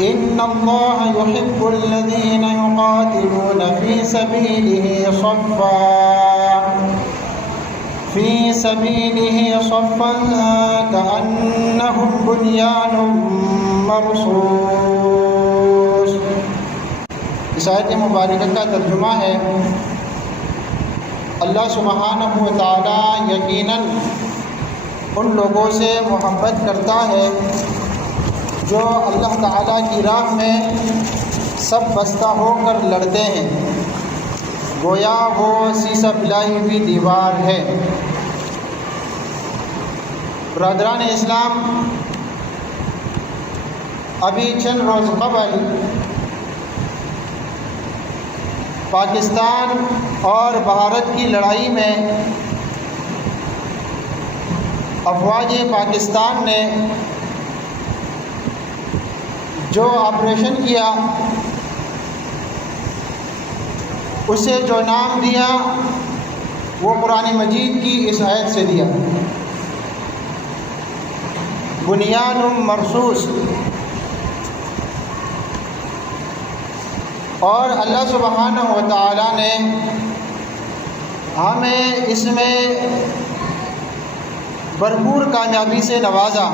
إن الله يحب الذين يقاتلون في سبيله صفا كأنهم بنيان مرصوص۔ اس آیت مبارکہ کا ترجمہ ہے، اللہ سبحانہ و تعالی یقیناً ان لوگوں سے محبت کرتا ہے جو اللہ تعالیٰ کی راہ میں سب بستہ ہو کر لڑتے ہیں، گویا وہ سیسہ پلائی ہوئی دیوار ہے۔ برادران اسلام، ابھی چند روز قبل پاکستان اور بھارت کی لڑائی میں افواج پاکستان نے جو آپریشن کیا، اسے جو نام دیا وہ قرآن مجید کی اس آیت سے دیا، بنیان مرصوص۔ اور اللہ سبحانہ و تعالیٰ نے ہمیں اس میں بھرپور کامیابی سے نوازا،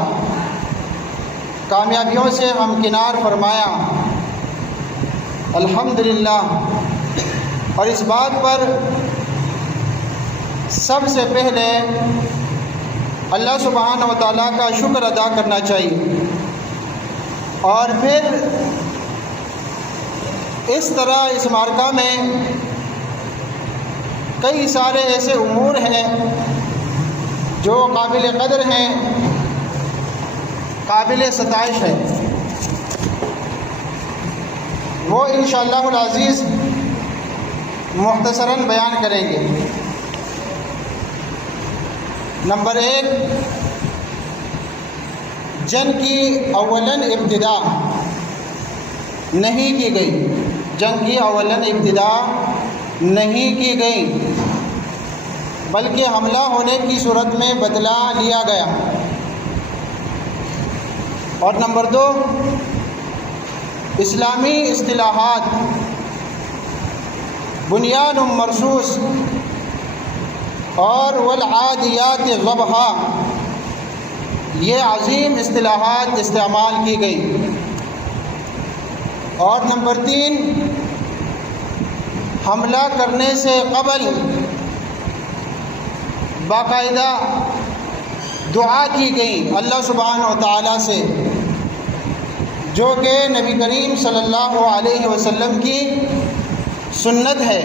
کامیابیوں سے ہمکنار فرمایا، الحمدللہ۔ اور اس بات پر سب سے پہلے اللہ سبحانہ و تعالیٰ کا شکر ادا کرنا چاہیے، اور پھر اس طرح اس معرکہ میں کئی سارے ایسے امور ہیں جو قابل قدر ہیں، قابل ستائش ہے، وہ انشاءاللہ العزیز مختصراً بیان کریں گے۔ نمبر 1، جنگ کی اولاً ابتدا نہیں کی گئی، جنگ کی اولاً ابتدا نہیں کی گئی، بلکہ حملہ ہونے کی صورت میں بدلہ لیا گیا۔ اور نمبر 2، اسلامی اصطلاحات بنیان مرصوص اور والعادیات ضبحا، یہ عظیم اصطلاحات استعمال کی گئی۔ اور نمبر 3، حملہ کرنے سے قبل باقاعدہ دعا کی گئی اللہ سبحانہ و تعالیٰ سے، جو کہ نبی کریم صلی اللہ علیہ وسلم کی سنت ہے،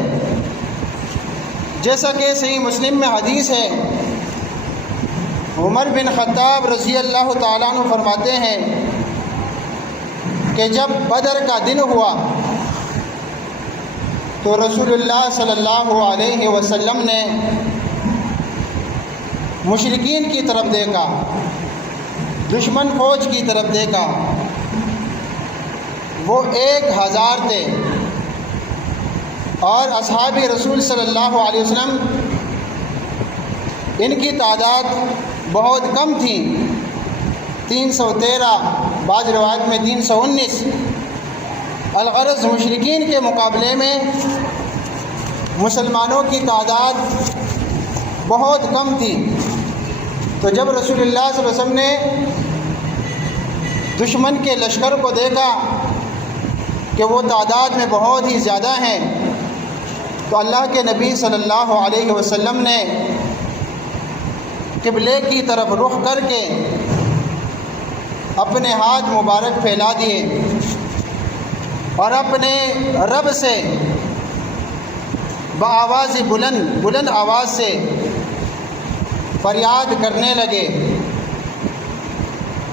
جیسا کہ صحیح مسلم میں حدیث ہے، عمر بن خطاب رضی اللہ تعالیٰ عنہ فرماتے ہیں کہ جب بدر کا دن ہوا تو رسول اللہ صلی اللہ علیہ وسلم نے مشرکین کی طرف دیکھا، دشمن فوج کی طرف دیکھا، وہ 1000 تھے، اور اصحاب رسول صلی اللہ علیہ وسلم ان کی تعداد بہت کم تھی، 313، بعض روایت میں 319۔ الغرض مشرکین کے مقابلے میں مسلمانوں کی تعداد بہت کم تھی۔ تو جب رسول اللہ صلی اللہ علیہ وسلم نے دشمن کے لشکر کو دیکھا کہ وہ تعداد میں بہت ہی زیادہ ہیں، تو اللہ کے نبی صلی اللہ علیہ وسلم نے قبلے کی طرف رخ کر کے اپنے ہاتھ مبارک پھیلا دیے اور اپنے رب سے بآواز بلند آواز سے فریاد کرنے لگے۔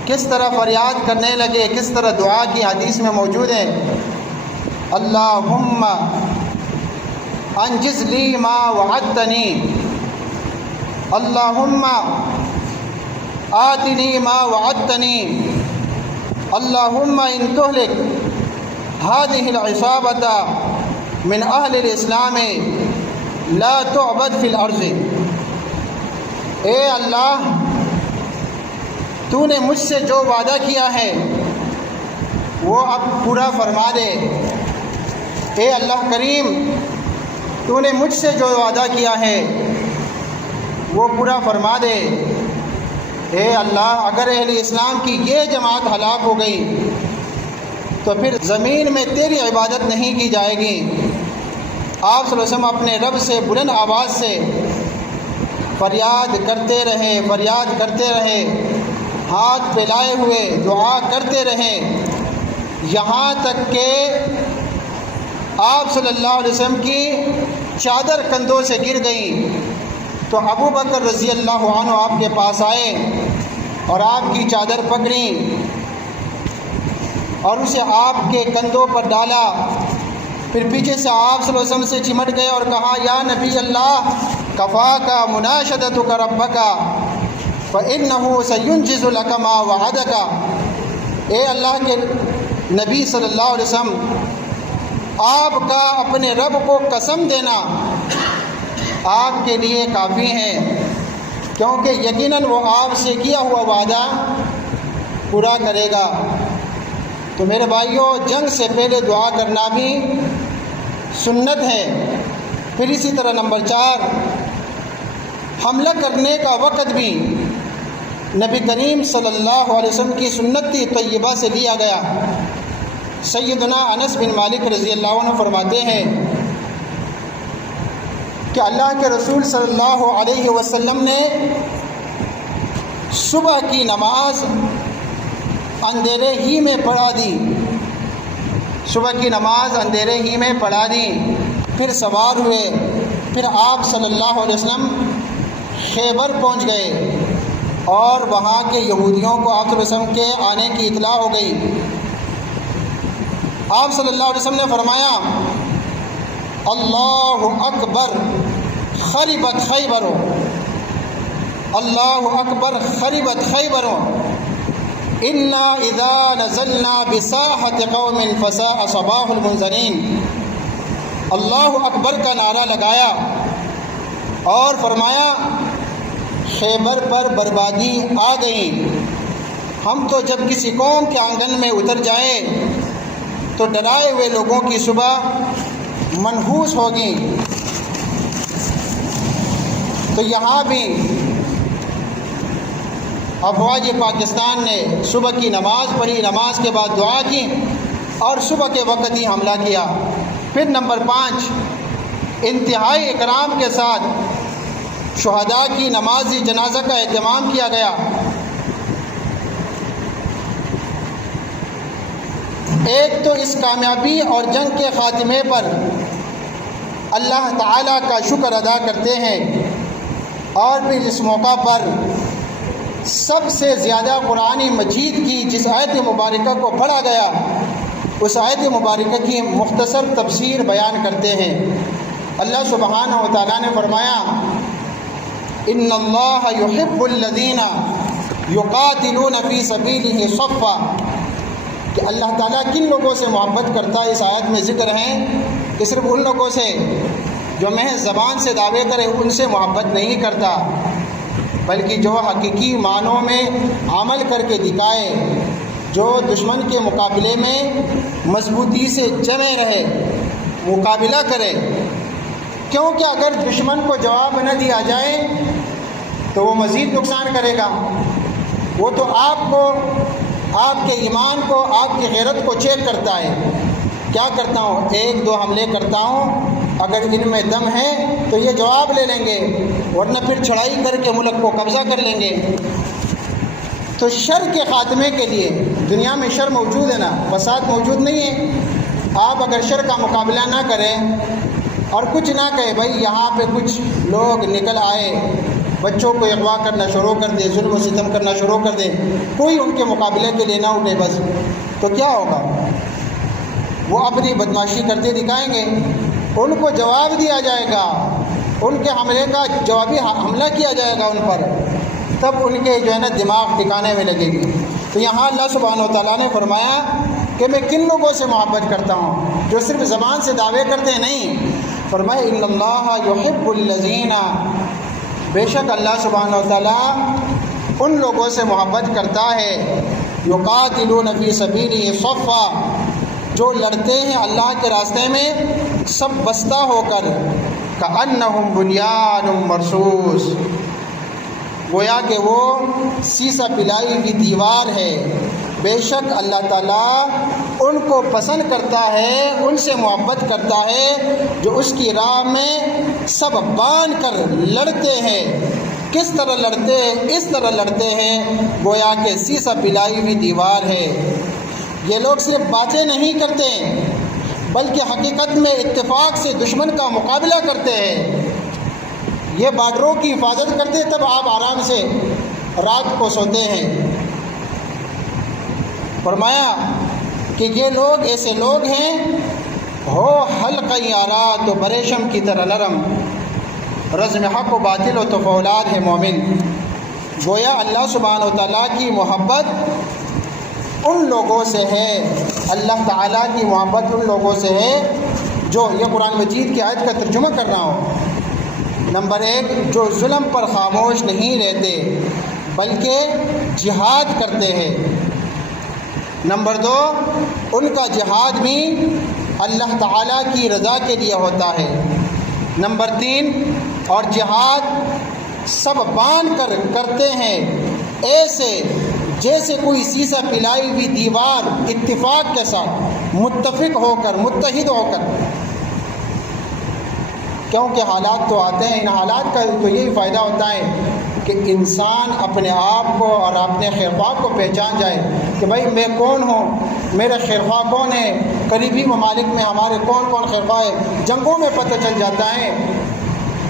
کس طرح فریاد کرنے لگے، کس طرح دعا کی حدیث میں موجود ہے، اللہم انجز لی ما وعدتنی، اللہم آتنی ما وعدتنی، اللہم ان تہلک هذه العصابة من اہل الاسلام لا تعبد فی الارض۔ اے اللہ، تو نے مجھ سے جو وعدہ کیا ہے وہ اب پورا فرما دے۔ اے اللہ کریم، تو نے مجھ سے جو وعدہ کیا ہے وہ پورا فرما دے۔ اے اللہ، اگر اہل اسلام کی یہ جماعت ہلاک ہو گئی تو پھر زمین میں تیری عبادت نہیں کی جائے گی۔ آپ صلی اللہ علیہ وسلم اپنے رب سے بلند آواز سے فریاد کرتے رہے، ہاتھ پھیلائے ہوئے دعا کرتے رہے، یہاں تک کہ آپ صلی اللہ علیہ وسلم کی چادر کندھوں سے گر گئی تو ابو بکر رضی اللہ عنہ آپ کے پاس آئے اور آپ کی چادر پکڑی اور اسے آپ کے کندھوں پر ڈالا۔ پھر پیچھے سے آپ صلی اللہ علیہ وسلم سے چمٹ گئے اور کہا، یا نبی اللہ، کفاک مناشدتک ربک فإنہ سینجز لک ما وعدک۔ اے اللہ کے نبی صلی اللہ علیہ وسلم، آپ کا اپنے رب کو قسم دینا آپ کے لیے کافی ہے، کیونکہ یقیناً وہ آپ سے کیا ہوا وعدہ پورا کرے گا۔ تو میرے بھائیوں، جنگ سے پہلے دعا کرنا بھی سنت ہے۔ پھر اسی طرح نمبر 4، حملہ کرنے کا وقت بھی نبی کریم صلی اللہ علیہ وسلم کی سنت طیبہ سے لیا گیا۔ سیدنا انس بن مالک رضی اللہ عنہ فرماتے ہیں کہ اللہ کے رسول صلی اللہ علیہ وسلم نے صبح کی نماز اندھیرے ہی میں پڑھا دی، پڑھا دی، پھر سوار ہوئے، پھر آپ صلی اللہ علیہ وسلم خیبر پہنچ گئے اور وہاں کے یہودیوں کو آپ صلی اللہ علیہ وسلم کے آنے کی اطلاع ہو گئی۔ آپ صلی اللہ علیہ وسلم نے فرمایا، اللہ اکبر خربت خیبر، اللہ اکبر خربت خیبر، انا اذا نزلنا بساحت قوم فساء صباح المنذرین۔ اللہ اکبر کا نعرہ لگایا اور فرمایا، خیبر پر بربادی آ گئی، ہم تو جب کسی قوم کے آنگن میں اتر جائیں تو ڈرائے ہوئے لوگوں کی صبح منحوس ہوگی۔ تو یہاں بھی افواج پاکستان نے صبح کی نماز پڑھی، نماز کے بعد دعا کی اور صبح کے وقت ہی حملہ کیا۔ پھر نمبر 5، انتہائی اکرام کے ساتھ شہداء کی نماز جنازہ کا اہتمام کیا گیا۔ ایک تو اس کامیابی اور جنگ کے خاتمے پر اللہ تعالیٰ کا شکر ادا کرتے ہیں، اور پھر اس موقع پر سب سے زیادہ قرآن مجید کی جس آیت مبارکہ کو پڑھا گیا اس آیت مبارکہ کی مختصر تفسیر بیان کرتے ہیں۔ اللہ سبحانہ و تعالیٰ نے فرمایا، ان اللہ یحب الذین یقاتلون فی سبیلہ صفا، کہ اللہ تعالیٰ کن لوگوں سے محبت کرتا ہے۔ اس آیت میں ذکر ہے کہ صرف ان لوگوں سے جو محض زبان سے دعوے کرے ان سے محبت نہیں کرتا، بلکہ جو حقیقی معنوں میں عمل کر کے دکھائے، جو دشمن کے مقابلے میں مضبوطی سے جمے رہے، مقابلہ کرے۔ کیونکہ اگر دشمن کو جواب نہ دیا جائے تو وہ مزید نقصان کرے گا۔ وہ تو آپ کو، آپ کے ایمان کو، آپ کی غیرت کو چیک کرتا ہے۔ کیا کرتا ہوں؟ 1-2 حملے کرتا ہوں، اگر ان میں دم ہے تو یہ جواب لے لیں گے، ورنہ پھر چھڑائی کر کے ملک کو قبضہ کر لیں گے۔ تو شر کے خاتمے کے لیے دنیا میں شر موجود ہے نا، فساد موجود نہیں ہے۔ آپ اگر شر کا مقابلہ نہ کریں اور کچھ نہ کہے، بھائی یہاں پہ کچھ لوگ نکل آئے، بچوں کو اغوا کرنا شروع کر دے، ظلم و ستم کرنا شروع کر دے، کوئی ان کے مقابلے کے لیے نہ اٹھے بس، تو کیا ہوگا؟ وہ اپنی بدمعاشی کرتے دکھائیں گے، ان کو جواب دیا جائے گا، ان کے حملے کا جوابی حملہ کیا جائے گا ان پر، تب ان کے جو ہے نا دماغ ٹھکانے میں لگے گی۔ تو یہاں اللہ سبحانہ و تعالیٰ نے فرمایا کہ میں کن لوگوں سے محبت کرتا ہوں؟ جو صرف زبان سے دعوے کرتے ہیں نہیں، فرمایا ان اللہ یحب الذین، بے شک اللہ سبحانہ و تعالیٰ ان لوگوں سے محبت کرتا ہے یقاتلون فی سبیلہ صفا، جو لڑتے ہیں اللہ کے راستے میں سب بستہ ہو کر، کأنہم بنیان مرصوص، گویا کہ وہ سیسا پلائی ہوئی دیوار ہے۔ بے شک اللہ تعالیٰ ان کو پسند کرتا ہے، ان سے محبت کرتا ہے جو اس کی راہ میں سب باندھ کر لڑتے ہیں۔ کس طرح لڑتے ہیں؟ اس طرح لڑتے ہیں گویا کہ سیسا پلائی ہوئی دیوار ہے۔ یہ لوگ صرف باتیں نہیں کرتے بلکہ حقیقت میں اتفاق سے دشمن کا مقابلہ کرتے ہیں۔ یہ بارڈروں کی حفاظت کرتے تب آپ آرام سے رات کو سوتے ہیں۔ فرمایا کہ یہ لوگ ایسے لوگ ہیں، ہو حلقہ یارا تو بریشم کی طرح نرم، رزم حق و باطل و تو فولاد ہے مومن۔ گویا اللہ سبحانہ و تعالیٰ کی محبت ان لوگوں سے ہے، اللہ تعالیٰ کی محبت ان لوگوں سے ہے جو، یہ قرآن مجید کی آیت کا ترجمہ کر رہا ہوں۔ نمبر 1، جو ظلم پر خاموش نہیں رہتے بلکہ جہاد کرتے ہیں۔ نمبر 2، ان کا جہاد بھی اللہ تعالیٰ کی رضا کے لیے ہوتا ہے۔ نمبر 3، اور جہاد سب باندھ کر کرتے ہیں ایسے جیسے کوئی سیسا پلائی ہوئی دیوار، اتفاق کے ساتھ، متفق ہو کر، متحد ہو کر، کیونکہ حالات تو آتے ہیں۔ ان حالات کا تو یہی فائدہ ہوتا ہے کہ انسان اپنے آپ کو اور اپنے خیرخواہ کو پہچان جائے کہ بھائی میں کون ہوں، میرے خیرخواہ کون ہیں، قریبی ممالک میں ہمارے کون کون خیرخواہ ہیں۔ جنگوں میں پتہ چل جاتا ہے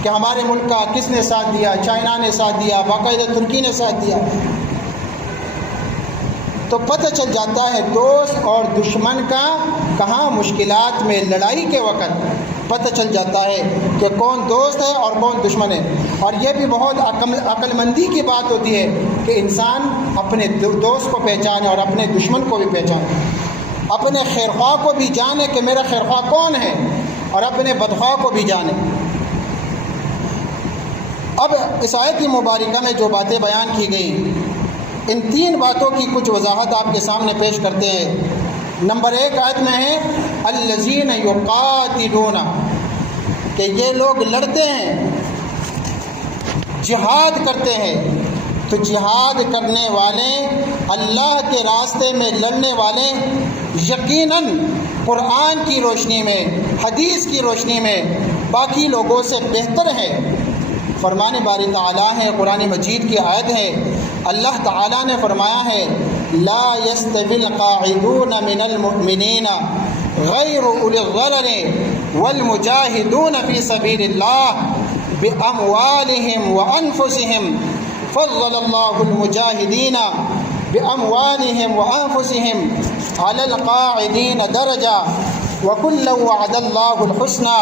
کہ ہمارے ملک کا کس نے ساتھ دیا، چائنا نے ساتھ دیا، باقاعدہ ترکی نے ساتھ دیا، تو پتہ چل جاتا ہے دوست اور دشمن کا کہاں مشکلات میں، لڑائی کے وقت پتہ چل جاتا ہے کہ کون دوست ہے اور کون دشمن ہے۔ اور یہ بھی بہت عقل مندی کی بات ہوتی ہے کہ انسان اپنے دوست کو پہچانے اور اپنے دشمن کو بھی پہچانے، اپنے خیرخواہ کو بھی جانے کہ میرا خیرخواہ کون ہے، اور اپنے بدخواہ کو بھی جانے۔ اب اس آیت مبارکہ میں جو باتیں بیان کی گئی، ان 3 باتوں کی کچھ وضاحت آپ کے سامنے پیش کرتے ہیں۔ نمبر 1 آیت میں ہے الذین یقاتلون، کہ یہ لوگ لڑتے ہیں، جہاد کرتے ہیں۔ تو جہاد کرنے والے، اللہ کے راستے میں لڑنے والے، یقیناً قرآن کی روشنی میں، حدیث کی روشنی میں باقی لوگوں سے بہتر ہے۔ فرمان باری تعالیٰ ہے، قرآن مجید کی آیت ہے، اللہ تعالیٰ نے فرمایا ہے لا يستوي القاعدون من المؤمنین غیر اولی الضرر والمجاہدون فی سبیل اللہ باموالہم وانفسہم فضل اللہ المجاہدین باموالہم وانفسہم علی القاعدین درجہ وکلا وعد اللہ الحسنى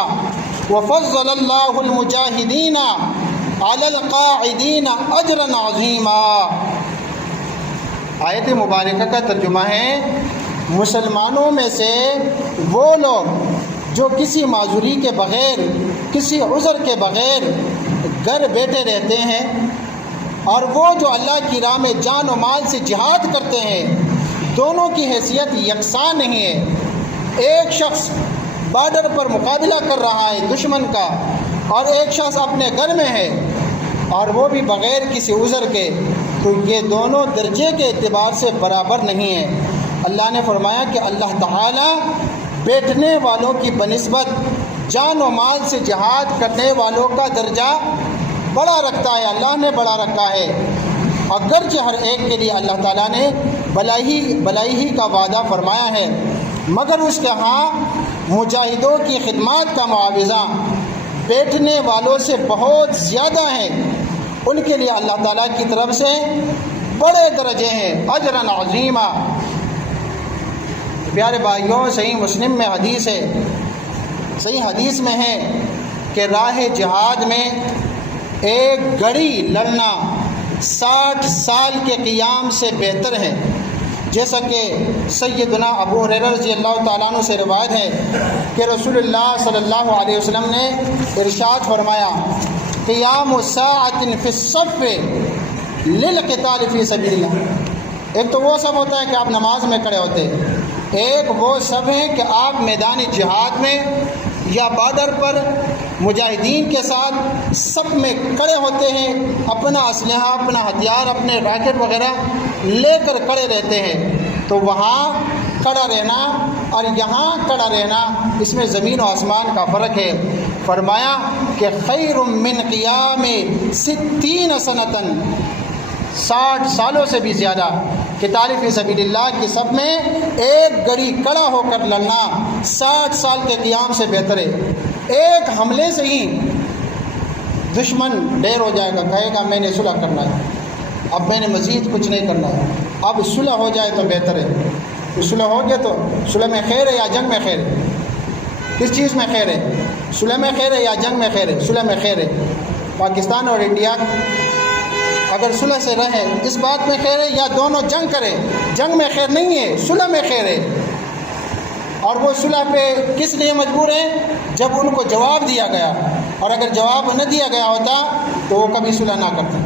وفضل اللہ المجاہدین علی القاعدین اجرا عظیما۔ آیت مبارکہ کا ترجمہ ہے مسلمانوں میں سے وہ لوگ جو کسی معذوری کے بغیر، کسی عذر کے بغیر گھر بیٹھے رہتے ہیں، اور وہ جو اللہ کی راہ میں جان و مال سے جہاد کرتے ہیں، دونوں کی حیثیت یکساں نہیں ہے۔ ایک شخص بارڈر پر مقابلہ کر رہا ہے دشمن کا، اور ایک شخص اپنے گھر میں ہے، اور وہ بھی بغیر کسی عذر کے، تو یہ دونوں درجے کے اعتبار سے برابر نہیں ہیں۔ اللہ نے فرمایا کہ اللہ تعالیٰ بیٹھنے والوں کی بنسبت جان و مال سے جہاد کرنے والوں کا درجہ بڑا رکھتا ہے، اللہ نے بڑا رکھا ہے۔ اگرچہ ہر ایک کے لیے اللہ تعالیٰ نے بلائی ہی کا وعدہ فرمایا ہے، مگر اس کے ہاں مجاہدوں کی خدمات کا معاوضہ بیٹھنے والوں سے بہت زیادہ ہیں، ان کے لیے اللہ تعالیٰ کی طرف سے بڑے درجے ہیں، اجرا عظیما۔ پیارے بھائیوں، صحیح مسلم میں حدیث ہے، صحیح حدیث میں ہے کہ راہ جہاد میں ایک گھڑی لڑنا 60 سال کے قیام سے بہتر ہے۔ جیسا کہ سیدنا ابو ہریرہ رضی اللہ تعالیٰ عنہ سے روایت ہے کہ رسول اللہ صلی اللہ علیہ وسلم نے ارشاد فرمایا قیام ساعۃ فی الصف للقتال فی سبیل اللہ، ایک تو وہ سب ہوتا ہے کہ آپ نماز میں کھڑے ہوتے ہیں، ایک وہ سب ہیں کہ آپ میدان جہاد میں یا بارڈر پر مجاہدین کے ساتھ سب میں کھڑے ہوتے ہیں، اپنا اسلحہ، اپنا ہتھیار، اپنے راکٹ وغیرہ لے کر کھڑے رہتے ہیں۔ تو وہاں کھڑا رہنا اور یہاں کھڑا رہنا، اس میں زمین و آسمان کا فرق ہے۔ فرمایا کہ خیر من قیام 60 سنۃ، 60 سالوں سے بھی زیادہ قتال فی سبیل اللہ کی سب میں ایک گھڑی کھڑا ہو کر لڑنا 60 سال کے قیام سے بہتر ہے۔ ایک حملے سے ہی دشمن ڈیر ہو جائے گا، کہے گا میں نے صلح کرنا ہے، اب میں نے مزید کچھ نہیں کرنا ہے، اب صلح ہو جائے تو بہتر ہے۔ تو صلح ہو گیا تو صلح میں خیر ہے یا جنگ میں خیر ہے؟ کس چیز میں خیر ہے؟ صلح میں خیر ہے یا جنگ میں خیر ہے؟ صلح میں خیر ہے۔ پاکستان اور انڈیا اگر صلح سے رہیں اس بات میں خیر ہے، یا دونوں جنگ کریں؟ جنگ میں خیر نہیں ہے، صلح میں خیر ہے۔ اور وہ صلح پہ کس لیے مجبور ہیں؟ جب ان کو جواب دیا گیا، اور اگر جواب نہ دیا گیا ہوتا تو وہ کبھی صلح نہ کرتے۔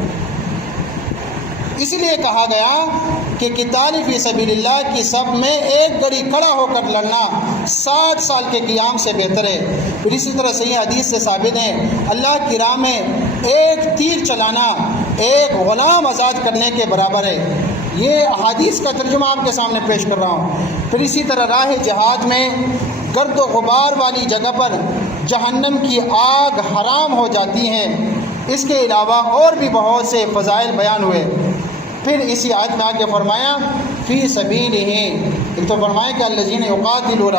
اسی لیے کہا گیا کہ قتال فی سبیل اللہ کی سب میں ایک گھڑی کھڑا ہو کر لڑنا 60 سال کے قیام سے بہتر ہے۔ پھر اسی طرح صحیح حدیث سے ثابت ہے اللہ کی راہ میں ایک تیر چلانا ایک غلام آزاد کرنے کے برابر ہے۔ یہ احادیث کا ترجمہ آپ کے سامنے پیش کر رہا ہوں۔ پھر اسی طرح راہ جہاد میں گرد و غبار والی جگہ پر جہنم کی آگ حرام ہو جاتی ہے۔ اس کے علاوہ اور بھی بہت سے فضائل بیان ہوئے۔ پھر اسی آیت میں آگے فرمایا فی سبیلہ، ایک تو فرمایا کہ الذین یقاتلون،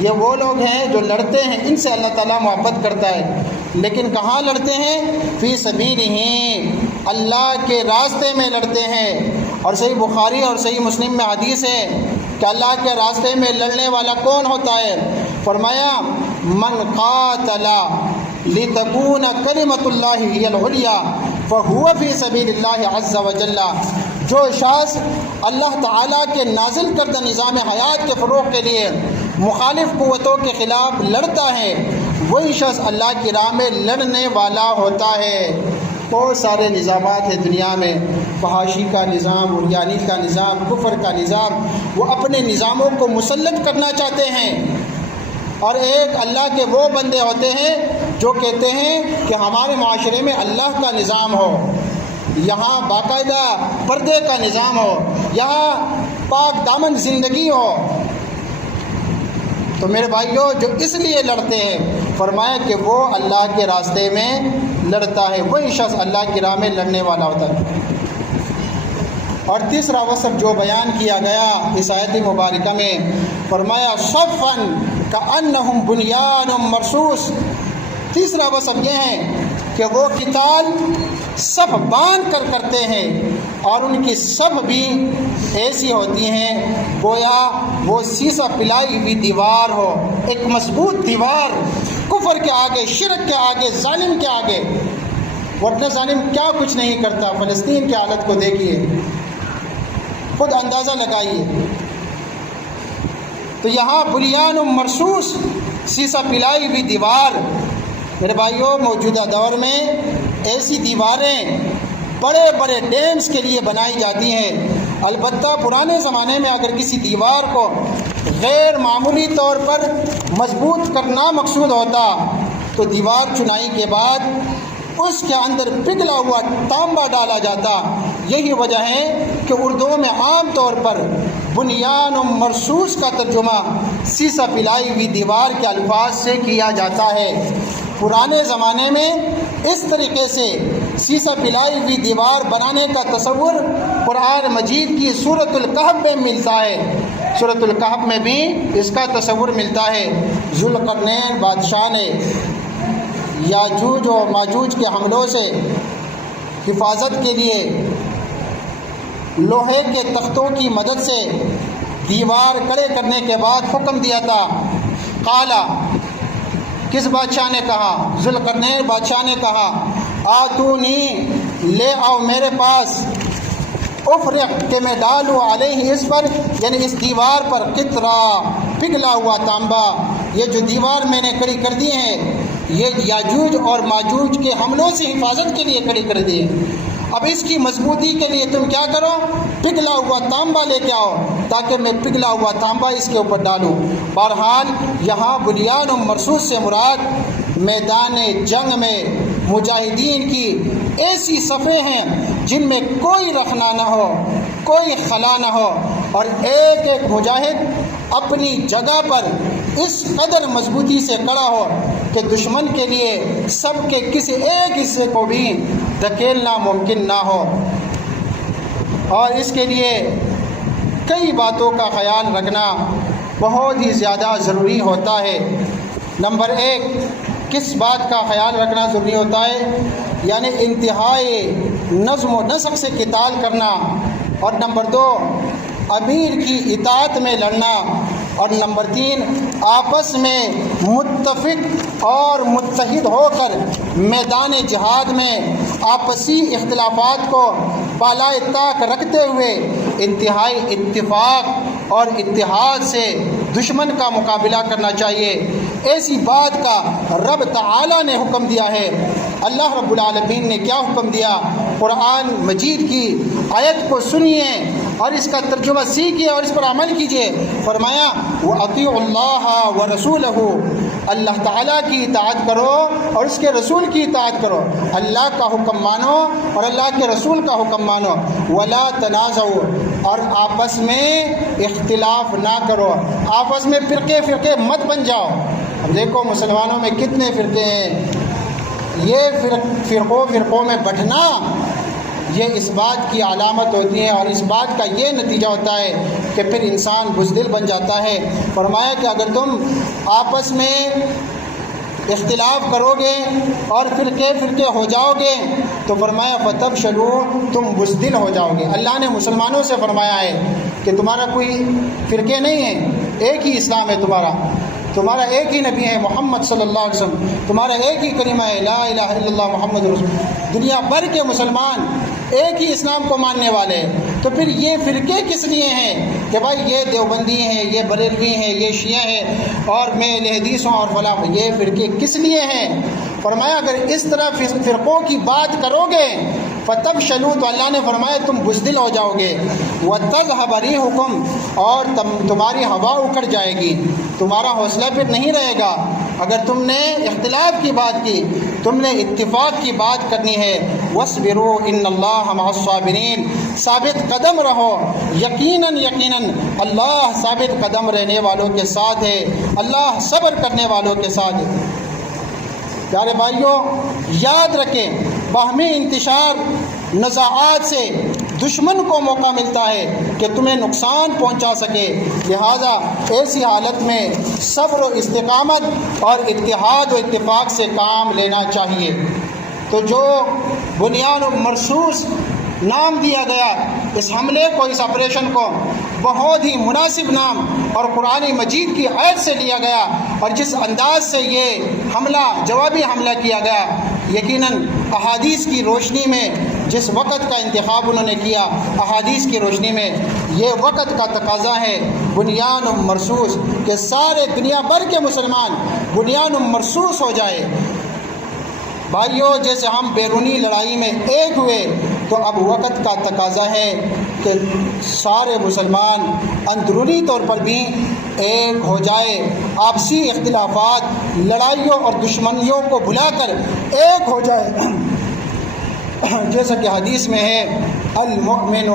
یہ وہ لوگ ہیں جو لڑتے ہیں، ان سے اللہ تعالیٰ محبت کرتا ہے، لیکن کہاں لڑتے ہیں؟ فی سبیلہ، اللہ کے راستے میں لڑتے ہیں۔ اور صحیح بخاری اور صحیح مسلم میں حدیث ہے کہ اللہ کے راستے میں لڑنے والا کون ہوتا ہے؟ فرمایا من قاتل لتکون کلمۃ اللہ ہی العلیٰ فہو فی سبیل اللہ عز وجل، جو شخص اللہ تعالیٰ کے نازل کردہ نظام حیات کے فروغ کے لیے مخالف قوتوں کے خلاف لڑتا ہے، وہی شخص اللہ کی راہ میں لڑنے والا ہوتا ہے۔ بہت سارے نظامات ہیں دنیا میں، فحاشی کا نظام، عریانی کا نظام، کفر کا نظام، وہ اپنے نظاموں کو مسلط کرنا چاہتے ہیں۔ اور ایک اللہ کے وہ بندے ہوتے ہیں جو کہتے ہیں کہ ہمارے معاشرے میں اللہ کا نظام ہو، یہاں باقاعدہ پردے کا نظام ہو، یہاں پاک دامن زندگی ہو۔ تو میرے بھائیوں، جو اس لیے لڑتے ہیں، فرمایا کہ وہ اللہ کے راستے میں لڑتا ہے، وہی شخص اللہ کی راہ میں لڑنے والا ہوتا ہے۔ اور تیسرا وصف جو بیان کیا گیا اس آیت مبارکہ میں، فرمایا صفاً کأنہم بنیان مرصوص، تیسرا وصف یہ ہے کہ وہ قتال صف باندھ کر کرتے ہیں، اور ان کی صف بھی ایسی ہوتی ہیں گویا وہ سیسا پلائی ہوئی دیوار ہو، ایک مضبوط دیوار، کفر کے آگے، شرک کے آگے، ظالم کے آگے۔ ورنہ ظالم کیا کچھ نہیں کرتا، فلسطین کی حالت کو دیکھیے، خود اندازہ لگائیے۔ تو یہاں بنیان مرصوص، سیسا پلائی ہوئی دیوار۔ میرے بھائیوں، موجودہ دور میں ایسی دیواریں بڑے بڑے ڈیمز کے لیے بنائی جاتی ہیں، البتہ پرانے زمانے میں اگر کسی دیوار کو غیر معمولی طور پر مضبوط کرنا مقصود ہوتا تو دیوار چنائی کے بعد اس کے اندر پگھلا ہوا تانبا ڈالا جاتا۔ یہی وجہ ہے کہ اردو میں عام طور پر بنیان مرصوص کا ترجمہ سیسا پلائی ہوئی دیوار کے الفاظ سے کیا جاتا ہے۔ پرانے زمانے میں اس طریقے سے سیسا پلائی ہوئی دیوار بنانے کا تصور قرآن مجید کی سورۃ الکہف میں ملتا ہے۔ سورۃ الکہف میں بھی اس کا تصور ملتا ہے۔ ذوالقرنین بادشاہ نے یاجوج و ماجوج کے حملوں سے حفاظت کے لیے لوہے کے تختوں کی مدد سے دیوار کھڑے کرنے کے بعد حکم دیا تھا۔ قالا، کس بادشاہ نے کہا؟ ذوالقرنین بادشاہ نے کہا، آتونی، لے آؤ میرے پاس، افرق، کہ میں ڈالوں علیہ، اس پر، یعنی اس دیوار پر، قطرہ، پگھلا ہوا تانبا۔ یہ جو دیوار میں نے کھڑی کر دی ہے یہ یاجوج اور ماجوج کے حملوں سے حفاظت کے لیے کھڑی کر دی ہے، اب اس کی مضبوطی کے لیے تم کیا کرو؟ پگھلا ہوا تانبا لے کے آؤ تاکہ میں پگھلا ہوا تانبا اس کے اوپر ڈالوں۔ بہرحال یہاں بنیان و مرصوص سے مراد میدان جنگ میں مجاہدین کی ایسی صفیں ہیں جن میں کوئی رخنا نہ ہو، کوئی خلا نہ ہو، اور ایک ایک مجاہد اپنی جگہ پر اس قدر مضبوطی سے کھڑا ہو کہ دشمن کے لیے سب کے کسی ایک حصے کو بھی دھکیلنا ممکن نہ ہو۔ اور اس کے لیے کئی باتوں کا خیال رکھنا بہت ہی زیادہ ضروری ہوتا ہے۔ نمبر 1، کس بات کا خیال رکھنا ضروری ہوتا ہے؟ یعنی انتہائی نظم و نسق سے قتال کرنا، اور نمبر 2، امیر کی اطاعت میں لڑنا، اور نمبر 3، آپس میں متفق اور متحد ہو کر میدان جہاد میں آپسی اختلافات کو بالائے طاق رکھتے ہوئے انتہائی اتفاق اور اتحاد سے دشمن کا مقابلہ کرنا چاہیے۔ ایسی بات کا رب تعالیٰ نے حکم دیا ہے۔ اللہ رب العالمین نے کیا حکم دیا؟ قرآن مجید کی آیت کو سنیے اور اس کا ترجمہ سیکھیے اور اس پر عمل کیجیے۔ فرمایا وَأَطِيعُوا اللَّهَ وَرَسُولَهُ، اللہ تعالیٰ کی اطاعت کرو اور اس کے رسول کی اطاعت کرو۔ اللہ کا حکم مانو اور اللہ کے رسول کا حکم مانو۔ وَلَا تَنَازَعُوا، اور آپس میں اختلاف نہ کرو، آپس میں فرقے مت بن جاؤ۔ اب دیکھو مسلمانوں میں کتنے فرقے ہیں، یہ فرقوں میں بٹنا یہ اس بات کی علامت ہوتی ہے اور اس بات کا یہ نتیجہ ہوتا ہے کہ پھر انسان بزدل بن جاتا ہے۔ فرمایا کہ اگر تم آپس میں اختلاف کرو گے اور فرقے ہو جاؤ گے تو فرمایا فَتَفْشَلُوا، تم بزدل ہو جاؤ گے۔ اللہ نے مسلمانوں سے فرمایا ہے کہ تمہارا کوئی فرقے نہیں ہے، ایک ہی اسلام ہے تمہارا ایک ہی نبی ہے محمد صلی اللہ علیہ وسلم، تمہارا ایک ہی کلمہ ہے لا الہ الا اللہ محمد رسول اللہ۔ دنیا بھر کے مسلمان ایک ہی اسلام کو ماننے والے ہیں، تو پھر یہ فرقے کس لیے ہیں کہ بھائی یہ دیوبندی ہیں، یہ بریلوی ہیں، یہ شیعہ ہیں اور میں اہل حدیث ہوں اور فلاں، یہ فرقے کس لیے ہیں؟ فرمایا اگر اس طرح فرقوں کی بات کرو گے فَتَفْشَلُوا، تو اللہ نے فرمایا تم بزدل ہو جاؤ گے، وَتَذْهَبَ رِيحُكُمْ، اور تمہاری ہوا اکھڑ جائے گی، تمہارا حوصلہ پھر نہیں رہے گا۔ اگر تم نے اختلاف کی بات کی، تم نے اتفاق کی بات کرنی ہے، وَاصْبِرُوا إِنَّ اللَّهَ مَعَ الصَّابِرِينَ، ثابت قدم رہو، یقیناً اللہ ثابت قدم رہنے والوں کے ساتھ ہے، اللہ صبر کرنے والوں کے ساتھ ہے۔ پیارے بھائیوں، یاد رکھیں باہمی انتشار نزاعات سے دشمن کو موقع ملتا ہے کہ تمہیں نقصان پہنچا سکے، لہذا ایسی حالت میں صبر و استقامت اور اتحاد و اتفاق سے کام لینا چاہیے۔ تو جو بنیان و مرصوص نام دیا گیا اس حملے کو، اس آپریشن کو، بہت ہی مناسب نام اور قرآن مجید کی آیت سے لیا گیا، اور جس انداز سے یہ حملہ جوابی حملہ کیا گیا، یقیناً احادیث کی روشنی میں جس وقت کا انتخاب انہوں نے کیا، احادیث کی روشنی میں یہ وقت کا تقاضا ہے بنیان و مرصوص کہ سارے دنیا بھر کے مسلمان بنیان و مرصوص ہو جائے۔ بھائیوں، جیسے ہم بیرونی لڑائی میں ایک ہوئے تو اب وقت کا تقاضا ہے کہ سارے مسلمان اندرونی طور پر بھی ایک ہو جائے، آپسی اختلافات، لڑائیوں اور دشمنیوں کو بھلا کر ایک ہو جائے۔ جیسا کہ حدیث میں ہے المؤمن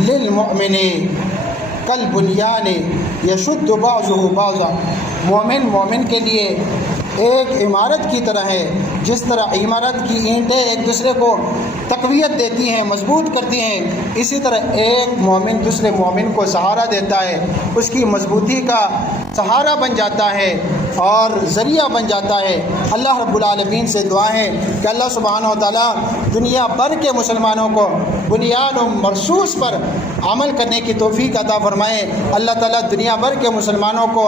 للمؤمن کالبنیان یشد بعضہ بعضا، مومن کے لیے ایک عمارت کی طرح ہے، جس طرح عمارت کی اینٹیں ایک دوسرے کو تقویت دیتی ہیں، مضبوط کرتی ہیں، اسی طرح ایک مومن دوسرے مومن کو سہارا دیتا ہے، اس کی مضبوطی کا سہارا بن جاتا ہے اور ذریعہ بن جاتا ہے۔ اللہ رب العالمین سے دعا ہے کہ اللہ سبحانہ و تعالیٰ دنیا بھر کے مسلمانوں کو بنیان و مرصوص پر عمل کرنے کی توفیق عطا فرمائے۔ اللہ تعالیٰ دنیا بھر کے مسلمانوں کو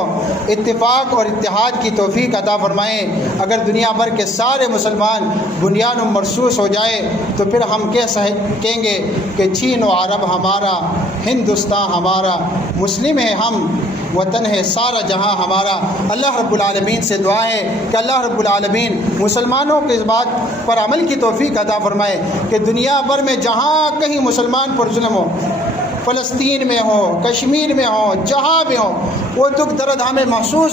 اتفاق اور اتحاد کی توفیق عطا فرمائے۔ اگر دنیا بھر کے سارے مسلمان بنیان و مرصوص ہو جائے تو پھر ہم کہیں گے کہ چین و عرب ہمارا، ہندوستان ہمارا، مسلم ہیں ہم، وطن ہے سارا جہاں ہمارا۔ اللہ رب العالمین سے دعا ہے کہ اللہ رب العالمین مسلمانوں کے اس بات پر عمل کی توفیق عطا فرمائے کہ دنیا بھر میں جہاں کہیں مسلمان پر ظلم ہو، فلسطین میں ہو، کشمیر میں ہو، جہاں بھی ہو، وہ دکھ درد ہمیں محسوس ہو